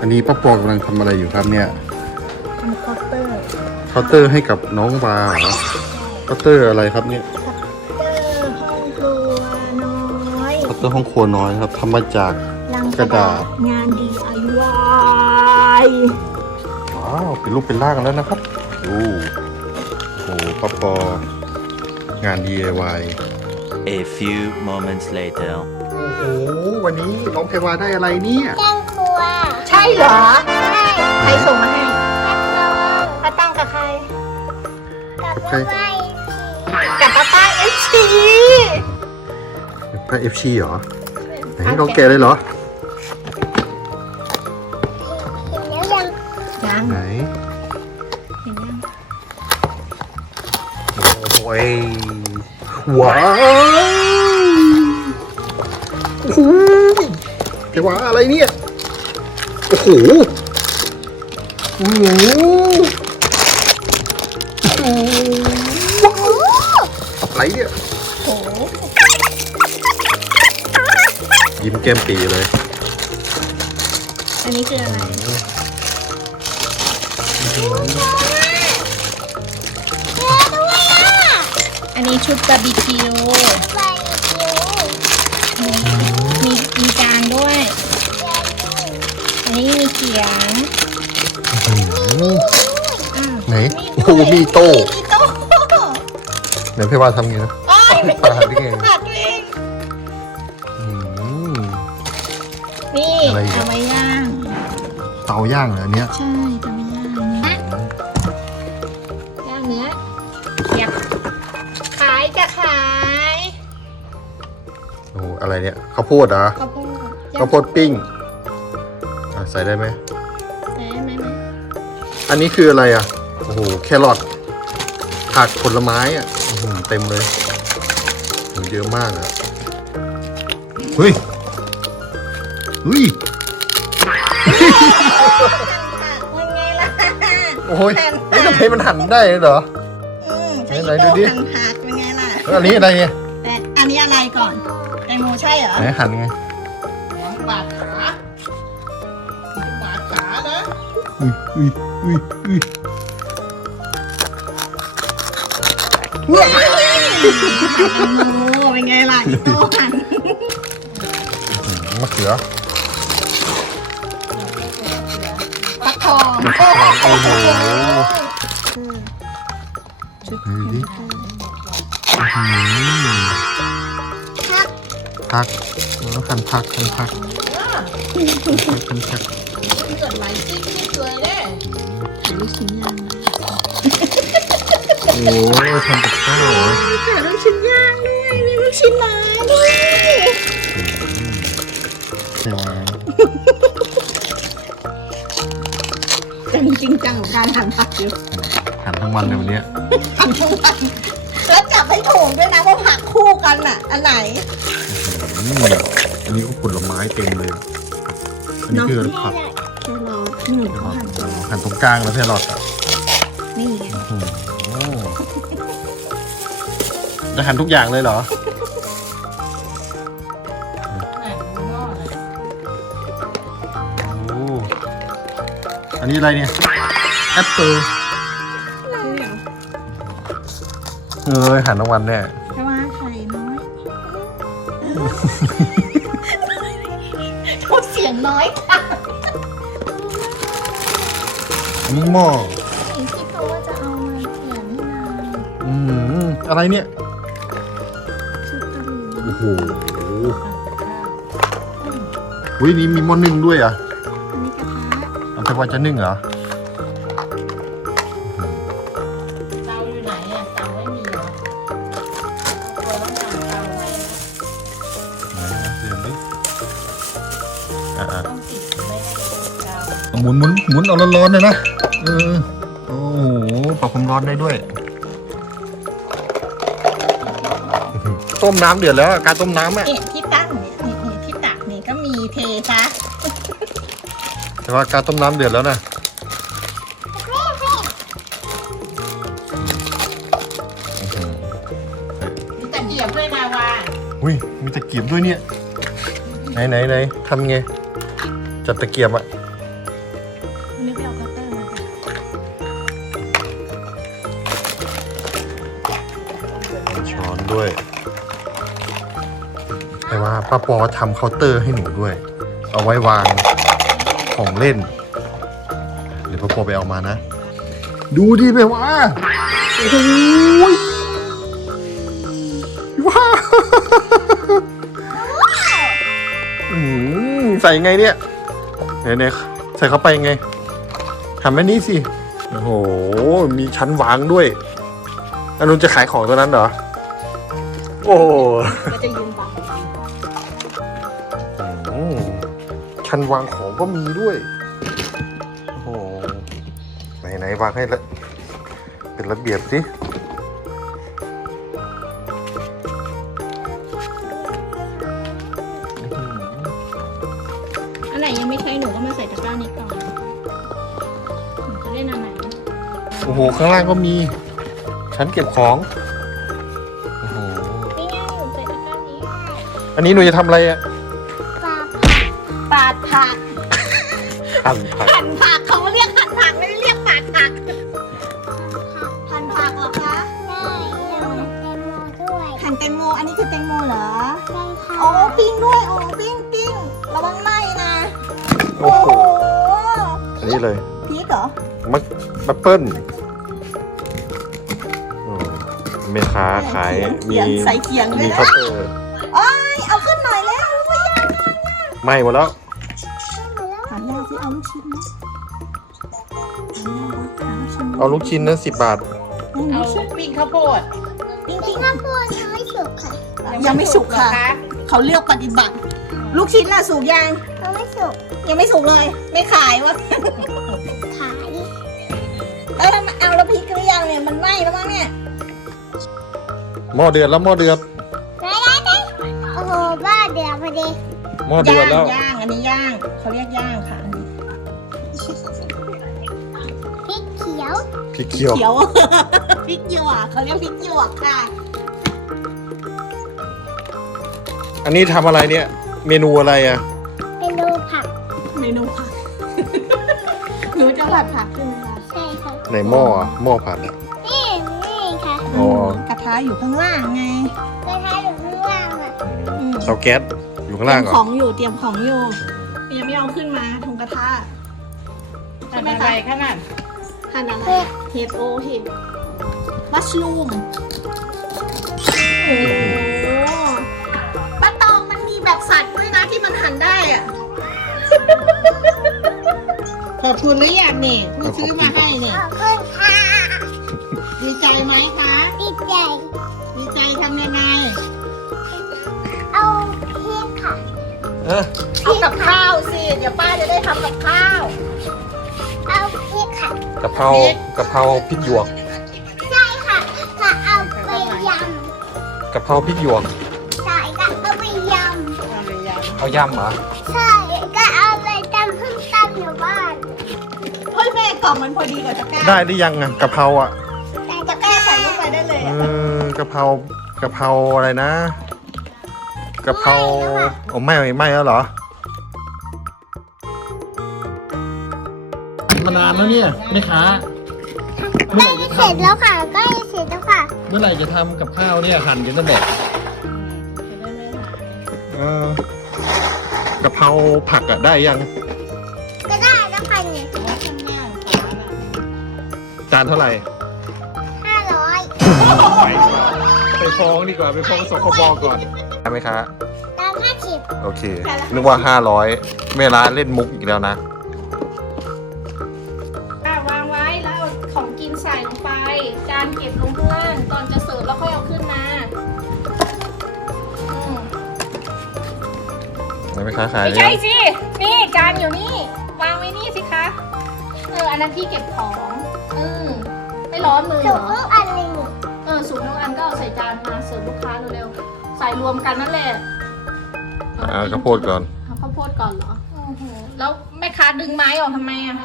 อันนี้ป้าปอกำลังทำอะไรอยู่ครับเนี่ยทำคอปเตอร์เคาน์เตอร์ให้กับน้องวาเหรอเคาน์เตอร์อะไรครับเนี่ยคอปเตอร์ห้องครัวน้อยเคาน์เตอร์ห้องครัวน้อยครับทำมาจาก ลังกระดาษ งาน DIY ว้าวเป็นรูปเป็นร่างแล้วนะครับดูโอ้โหป้าปองาน DIY A few moments later. โอ้โหวันนี้น้องเพวาได้อะไรเนี่ย แก้งครัวใช่เหรอ ใช่ใครส่งมาให้แก้งครัวป้าตั้งกับใคร กับพ่อไว้กับป้าป้าเอฟซีป้าเอฟชีเหรอไหนน้องแกะเลยเหรอ เห็นแล้วยังยังไหนเห็นยังโอ้ยว้าวโอ้โหเพวาอะไรเนี่ยโอ้โหโอ้โหว้าวอะไรเนี่ยโอ้ยิ้มแก้มปีเลย อันนี้คืออะไรอันนี้ชุดบาร์บีคิวไปคิว เขียงอ้าวไหนมีโอ้โหมีโต้มีโต้ไหนเพวาทำไงนะ โอ้ยไม่ปาดได้ไง ปาดตัวเองอืม นี่อะไรอีกอะ เอาไว้ย่าง เตาย่างเหรออันเนี้ยใช่เอาไว้ย่างนะย่างเนื้อเสียบขายจะขายโอ้โหอะไรเนี่ยข้าวโพดเหรอข้าวโพดข้าวโพดปิ้งอะ ใส่ได้ไหมได้ไหมไหมอันนี้คืออะไรอะโอ้โหแครอทผักผลไม้อะอื้อหือเต็มเลยโอ้โหเยอะมากอะเฮ้ยเฮ้ยเป็นไงล่ะโอ้ยเฮ้ยทำไมมันหันได้เหรอ อืมใช้ไหนโต้ดูดิหั่นผักเป็นไงล่ะแล้วอันนี้อะไรเนี่ยแต่อันนี้อะไรก่อนแตงโมใช่เหรอไหนหันไง อุ้ยอุ้ยอุ้ยอุ้ยแตงโมเป็นไงล่ะอีโต้หั่นมะเขือฟักทองโอ้โหชุดดูดิคอมพิวเตอร์อื้อหือครับผักแล้วหั่นผักหั่นผักหั่นผัก เกิดไหลซิ่ง ซิ่งเลยเด้ถ่ายลูกชิ้นย่างนะโอ้ยทำกับข้าวเหรอถ่ายลูกชิ้นย่างด้วยมีลูกชิ้นหมาด้วยใช่ไหมจังจริงจังกับการหั่นผักอยู่หันทั้งวันเลยวันเนี้ยหั่นทุกวันแล้วจับให้ถูกด้วยนะว่าผักคู่กันอะ อันไหนอืมอันนี้ก็ผลไม้เต็มเลย อันนี้คือผักแค่รอนี่ หนูเขาหั่นตัวหั่นตรงกลางแล้วแค่หลอดอะนี่ไงโอ้โหจะหั่นทุกอย่างเลยเหรอ โอ้อันนี้อะไรเนี่ยแอปเปิลเอ้ยหั่นทั้งวันแน่แค่ว่าไข่น้อยโทษเสียงน้อยค่ะ อันนี้หม้อสิ่งที่เขาว่าจะเอามาเขียนให้นางอืมอะไรเนี่ย ชุดกระดูโอ้โหวินี้มีหม้อนึ่งด้วยอะอันนี้กระทะอันแต่ว่าจะนึ่งเหรอ เตาอยู่ไหนอะเตาไม่มีเหรอตัวต้องทำเตาไหมไหนเสียงดิอะต้องติดไม่ให้เตาๆ หมุนหมุนหมุนเอาร้อนๆเลยนะเออโอ้โหปรับความร้อนได้ด้วย ต้มน้ำเดือดแล้วอะการต้มน้ำอะเนี่ยที่ตั้งเนี่ยนี่นี่ที่ตักนี่ก็มีเทซะแต่ว่าการต้มน้ำเดือดแล้วนะมีตะเกียบด้วยนาวาอุ้ยมีตะเกียบด้วยเนี่ย ไหนไหนไหนทำไงจับตะเกียบอะ แต่ว่าป้าปอทำเคาน์เตอร์ให้หนูด้วย เอาไว้วางของเล่น เดี๋ยวป้าปอไปเอามานะ ดูดิไปว่าโอ้โหว้าวใส่ไงเนี่ยเนี่ยๆใส่เข้าไปไงทำแบบนี้สิ โอ้โห มีชั้นวางด้วยอนนู้นจะขายของตัวนั้นเหรอ โอ้ ก็จะยืน ชั้นวางของก็มีด้วย โอ้โห ไหนไหนวางให้ละเป็นระเบียบสิอันไหนยังไม่ใช้หนูก็มาใส่ตะกร้านี้ก่อนหนูจะเล่นอันไหนโอ้โห ข้างล่างก็มีชั้นเก็บของ โอ้โห นี่ไงหนูใส่ตะกร้านี้ อันนี้หนูจะทำอะไรอะ ผักหั่นผักเขาเรียกหั่นผักไม่ได้เรียกปาดผักหั่นผักเหรอคะได้ยังเต็มหม้อด้วยหั่นแตงโมอันนี้คือแตงโมเหรอได้ค่ะโอ้ปิ้งด้วยโอ้ปิ้งปิ้งระวังไหม้นะโอ้โอ้โหโหอันนี้เลยพริกเหรอมักมัปเปิ้ลอืมแม่ค้าขายมีเขียงใส่เขียงด้วมียเคานะน์เตอร์โอ้ยเอาขึ้นหน่อยแล้วไม่ยากไหม้หมดแล้ว ถามยากสิเอาลูกชิ้นนะถามยากปะ เอาลูกชิ้นนะสิบบาท เอาเอาลูกชิ้นปิ้งข้าวโพดปิ้งปิ้ปิ้งงข้าวโพดยังไม่สุกค่ะยังไม่สุกค่ะเหรอเขาเลือกปฏิบัติ ลูกชิ้นน่ะสุกยังยังไม่สุกยังไม่สุกเลย ไม่ขายวะขายแล้วทำไมเอาแล้วพริกหรือยังเนี่ยมันไหม้แล้วมั้งเนี่ยหม้อเดือดแล้วหม้อเดือดได้ได้ได้โอ้โหบ้าเดือดพอดีหม้อเดือดแล้ว พริกเขียว เขียว พริกหยวกเขาเรียกพริกหยวกค่ะ อันนี้ทำอะไรเนี่ย เมนูอะไรอะ เป็นดูผักเมนูผักหนูจะผัดผักใช่ไหมคะใช่ค่ะในหม้ออะหม้อผัดอะ นี่นี่ค่ะอ๋อ กระทะอยู่ข้างล่างไงกระทะอยู่ข้างล่างอะอืมเตาแก๊สอยู่ข้างล่างเตรียมเหรขอองอยู่เตรียมของอยู่ยังไม่เอาขึ้นมาถุงกระทะทำอะไรขนาด หั่นอะไรเห็ดโอเห็ดมัชลูมโอ้โหป้าตองมันมีแบบสัตว์ด้วยนะที่มันหั่นได้อะขอบคุณหรือยังนี่ที่ซื้อมาให้เนี่ยขอบคุณค่ะดีใจไหมคะดีใจดีใจทำยังไง เอาพริกค่ะ เออเอากับข้าวสิ เดี๋ยวป้าจะได้ทำกับข้าวเอาพริ กค่ะกะเพรากะเพราพริกหยวกใช่ค่ะจะเอาไปยกะเพราพริกหยวกำใช่ก็เอาไปยทำอะไรยเอายำเหรอำใช่ก็เอาไปตำพึ่งตำอยู่บ้านเฮ้ยแม่กล่องมันพอดีกับตะกร้าได้หรือยังอะกะเพราอะแต่ตะกร้าใส่ลงไปได้เลยเออะอกะเพรากะเพราอะไรนะกะเพราโอ้ไม่ไม่แล้วเหรอ แล้วเนี่ยแม่ค้าเมื่อไหร่จะเสร็จแล้วค่ะใกล้เสร็จแล้วค่ะเมื่อไหร่จะทำกับข้าวเนี่ยหั่นกันตั้งแต่จะได้ไม่หายเออกะเพราผักอะได้ยังก็ได้แล้วค่ะเนี่ยเพราะว่าข้างหน้าฝาน่ะจานเท่าไหร่ห้าร้อยไปฟ้องดีกว่าไปฟ้องสคบก่อนได้ไหมคะตามห้าสิบโอเคนึกว่า500เวลาเล่นมุกอีกแล้วนะอะ จานเก็บลงข้างล่างตอนจะเสิร์ฟแล้วค่อยเอาขึ้นมาอืมไหนไหมคะขายไม่เนี่ยใช่สิ นี่จานอยู่นี่ วางไว้นี่สิคะ เออ อันนั้นที่เก็บของ อืมไม่ร้อนมือเหถูรกอทุกอันเลยนี่เออสูตรน้องอันก็เอาใส่จานมาเสิร์ฟลูกค้าเร็วๆ ใส่รวมกันนั่นแหละอ่าข้าวโพดก่อน เอาข้าวโพดก่อนเหรอโอ้โหแล้วแม่ค้าดึงไม้ออกทำไมอะ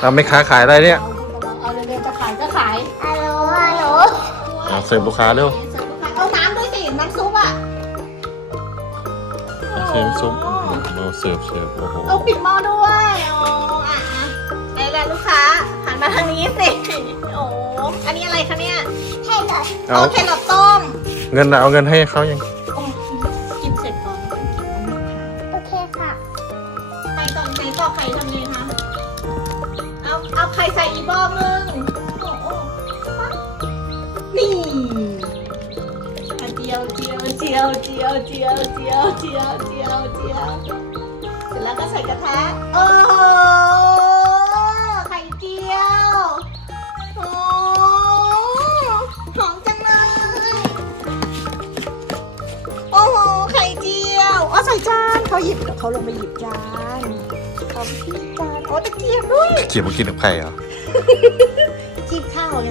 เอาไม่ค้าขายอะไรเนี่ยเอาเอาเร็วๆจะขายก็ขายฮัลโหลฮัลโหลอ่าเสิร์ฟลูกค้าเร็ว เสิร์ฟลูกค้าเอาน้ำด้วยสิเทียมซุปอื้อหือเราเสิร์ฟเสิร์ฟโอ้โหเอาปิดหม้อด้วยโอ้อะอะไหนล่ะลูกค้าหันมาทางนี้สิโอ้อันนี้อะไรคะเนี่ยให้หน่อยเอาโอเคเราต้ม เงินน่ะเอาเงินให้เขายังโอ้กินเสร็จก่อนแล้วค่อยกินอันนี้ค่ะโอเคค่ะไข่ก่อนไข่ต่อไข่ทำไงคะ เอาเอาไข่ใส่อีบอมึงโอ้โอ้ปั๊บนี่อะเจียวเจียวเจียวเจียวเจียวเจียวเจียวเจียวเจียวเสร็จแล้วก็ใส่กระทะโอ้โหไข่เจียวโอ้หอมจังเลยโอ้โหไข่เจียวเอ๋อใส่จานเขาหยิบเขาลงไปหยิบจาน เขาพี่จานโอ้ตะเกียบด้วยเจียบมากินกับไข่เหรอจีบข้าวไง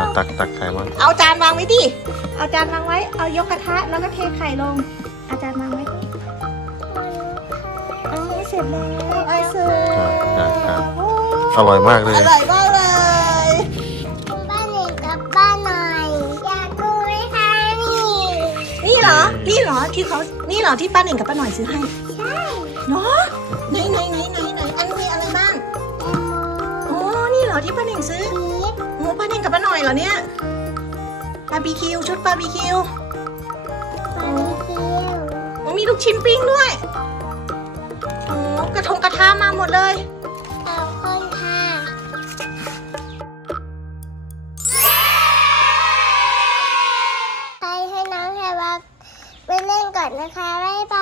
อะตักตักไข่มาเอาจานวางไว้ดิ เอาจานวางไว้ เอายกกระทะแล้วก็เทไข่ลง เอาจานวางไว้เอาเสร็จแล้วไอเสร็จอะอะอะอร่อยมากเลย อร่อยมากเลย บ้านหนึ่งกับบ้านหน่อย อยากดูไหมคะนี่ นี่เหรอ นี่เหรอที่เขานี่เหรอที่ป้าหนึ่งกับป้าหน่อยซื้อให้ ใช่ เนาะ เหรอเนี่ยบาร์บีคิวชุดบาร์บีคิวบาร์บีคิวโอ้มีลูกชิ้นปิ้งด้วยโอ้กระทงกระทะมาหมดเลยขอบคุณค่ะไปให้น้องแพรวาไปเล่นก่อนนะคะบ๊ายบา